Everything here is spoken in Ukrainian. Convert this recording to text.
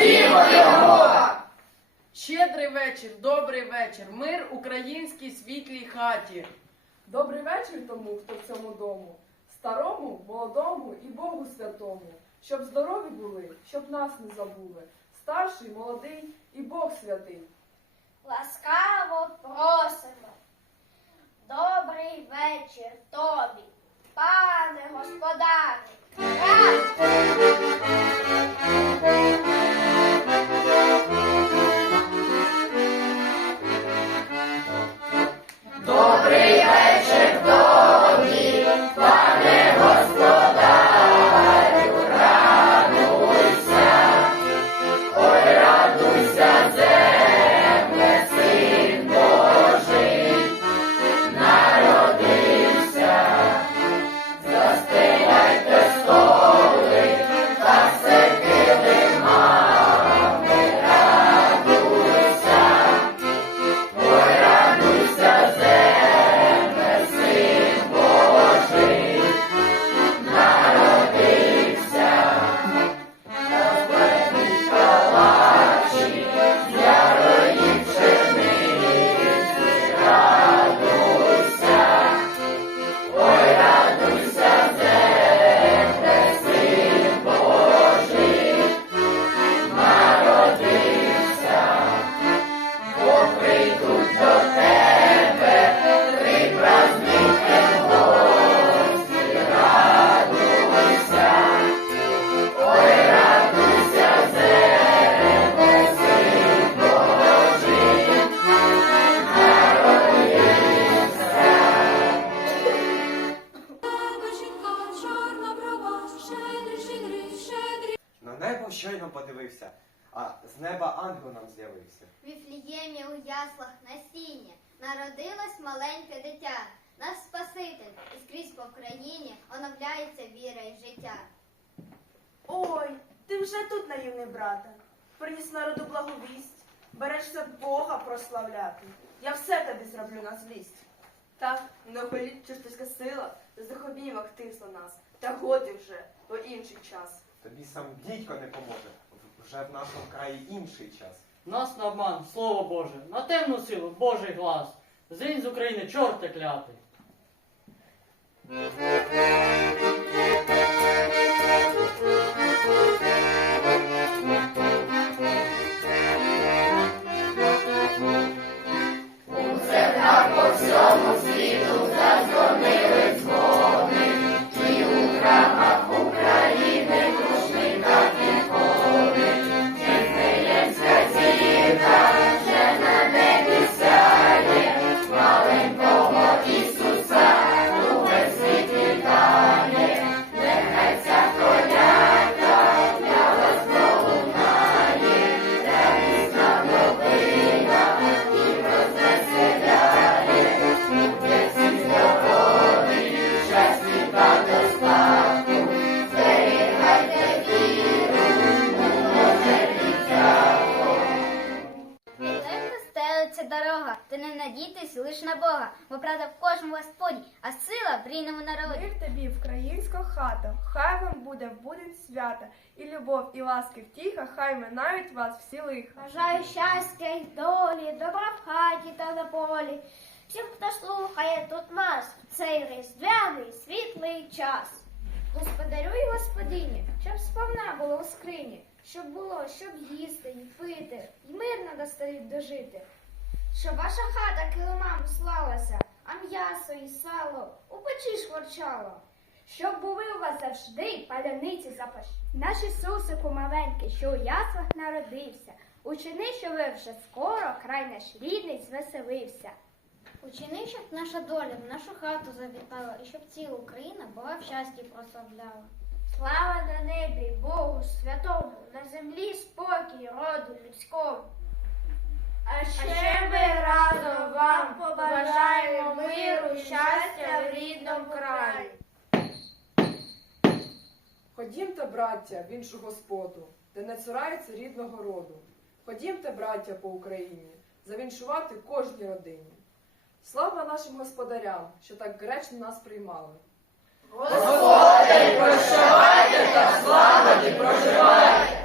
Славімо його! Щедрий вечір, добрий вечір, мир українській світлій хаті. Добрий вечір тому, хто в цьому дому, старому, молодому і Богу святому, щоб здорові були, щоб нас не забули, старший, молодий і Бог святий. Ласкаво просимо. Добрий вечір тобі, пане господарю. Щойно подивився, а з неба ангел нам з'явився. В Віфліємі у яслах насіння народилось маленьке дитя. Наш Спаситель і скрізь по країні оновляється віра і життя. Ой, ти вже тут, наївний брате. Приніс народу благовість, берешся Бога прославляти. Я все тобі зроблю на злість. Так, не оголіть чистська сила, з тисла нас. Та годі вже, бо інший час. Тобі сам дідько не поможе. Вже в нашому краї інший час. Нас на обман, слово Боже, на темну силу Божий глас. Зинь з України, чорте клятий. У церквах по всьому світу лиш на Бога, бо правда в кожному Господь, а сила в рідному народі. Мир тобі, українська хата, хай вам буде в будень свята, і любов, і ласки втіха, хай минають вас всі лиха. Бажаю щастя й долі, добра в хаті та на полі. Всім, хто слухає тут нас, в цей різдвяний світлий час. Господарю і господині, щоб сповна було у скрині, щоб було, щоб їсти й пити, і мирно до столів дожити. Щоб ваша хата килимами слалася, а м'ясо і сало у печі шкварчало. Щоб були у вас завжди паляниці запаш. Наш Ісусику маленький, що у яслах народився, учини, що ви вже скоро край наш рідний звеселився. Учини, щоб наша доля в нашу хату завітала, і щоб ціла Україна була в щасті прославляла. Слава на небі, Богу святому, на землі спокій роду людському. А ще миру, щастя в рідному краї. Ходімте, браття, в іншу господу, де не цурається рідного роду. Ходімте, браття, по Україні, завіншувати кожній родині. Слава нашим господарям, що так гречно нас приймали. Господи, прощавайте та в проживайте.